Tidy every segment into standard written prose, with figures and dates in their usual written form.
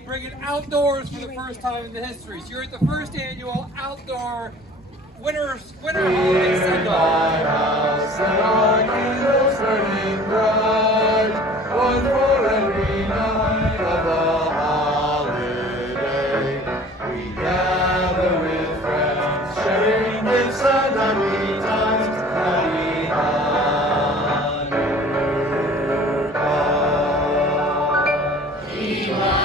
you bring it outdoors for the first time in the history. So you're at the first annual outdoor winter holiday send-off. One for every night of the holiday. We gather with friends, sharing gifts and happy times. Happy Hanukkah. Ima,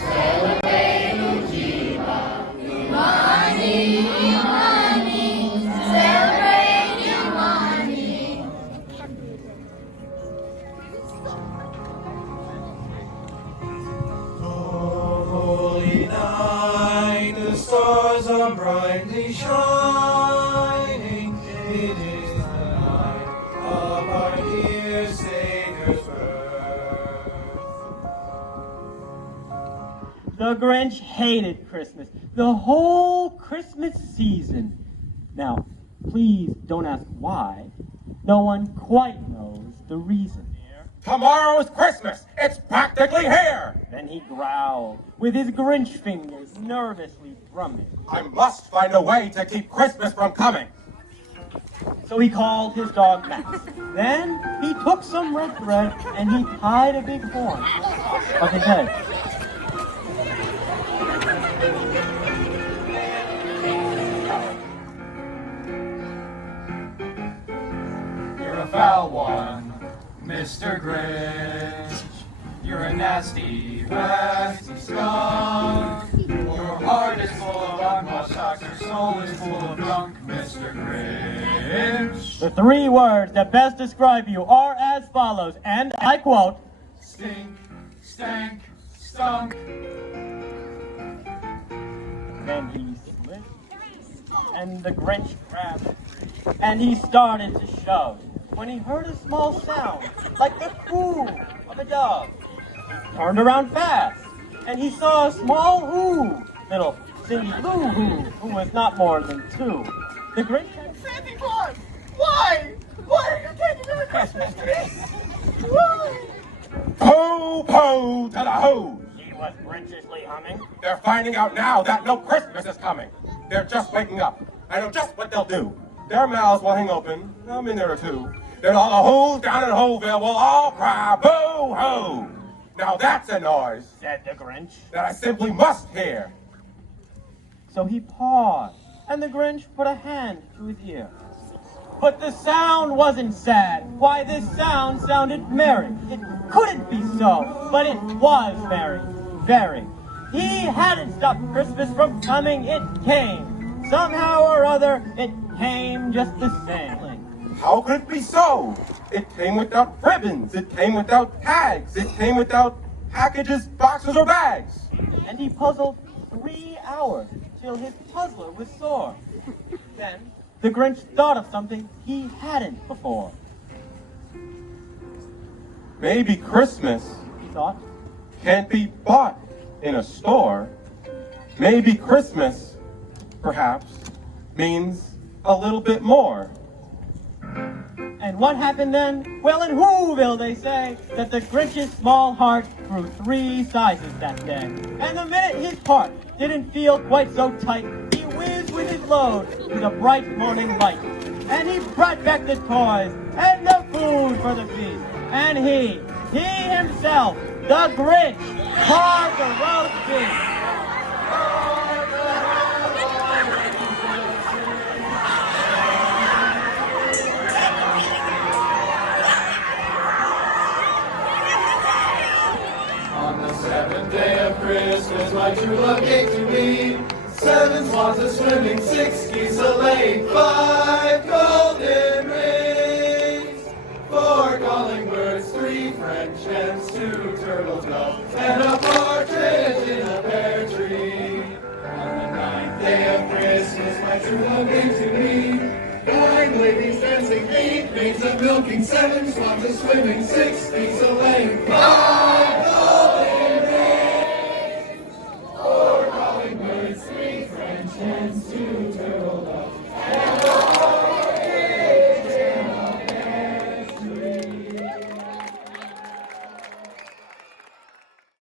celebrate Ima. Imani, Imani, celebrate Imani. Holy night, the stars are brightly shining. It is the night of our dear Savior's birth. The Grinch hated Christmas, the whole Christmas season. Now, please don't ask why. No one quite knows the reason. Tomorrow is Christmas. It's practically here. Then he growled, with his Grinch fingers nervously thrumming. I must find a way to keep Christmas from coming. So he called his dog Max. Then he took some red thread and he tied a big horn of his head. You're a foul one, Mr. Grinch. You're a nasty, nasty skunk. Your heart is full of unwashed socks. Your soul is full of junk, Mr. Grinch. The three words that best describe you are as follows, and I quote, Stink, stank, stunk. Then he slipped, and the Grinch grabbed it, and he started to shove, when he heard a small sound, like the coo of a dove. He turned around fast, and he saw a small who, little Cindy Lou who was not more than two. The Grinch had Santa Claus! Why? Why are you taking our Christmas tree? Why? Pooh, pooh to the who's. He was Grinchishly humming. They're finding out now that no Christmas is coming. They're just waking up. I know just what they'll do. Their mouths will hang open. I'm in there too. Then all the who's down in Whoville will all cry boo-hoo. Now that's a noise Said the Grinch. that I simply must hear. So he paused, and the Grinch put a hand to his ear. But the sound wasn't sad. Why, this sound sounded merry. It couldn't be so, but it was merry. Very. He hadn't stopped Christmas from coming. It came. Somehow or other, it came just the same. How could it be so? It came without ribbons. It came without tags. It came without packages, boxes, or bags. And he puzzled 3 hours till his puzzler was sore. Then the Grinch thought of something he hadn't before. Maybe Christmas He thought, can't be bought in a store. Maybe Christmas, perhaps, means a little bit more. and what happened then? Well, in Whoville they say that the Grinch's small heart grew 3 sizes that day. And the minute his heart didn't feel quite so tight, he whizzed with his load to the bright morning light. And he brought back the toys and the food for the feast. And he himself, the Grinch, carved the roast beef. On the 7th day of Christmas, my true love gave to me 7 swans a swimming, 6 geese a laying, 5 golden rings, 4 calling birds, 3 French hens, 2 turtle doves, and a partridge in a pear tree. On the 9th day of Christmas, my true love gave to me 9 ladies dancing, 8 maids a milking, 7 swans a swimming, 6 geese a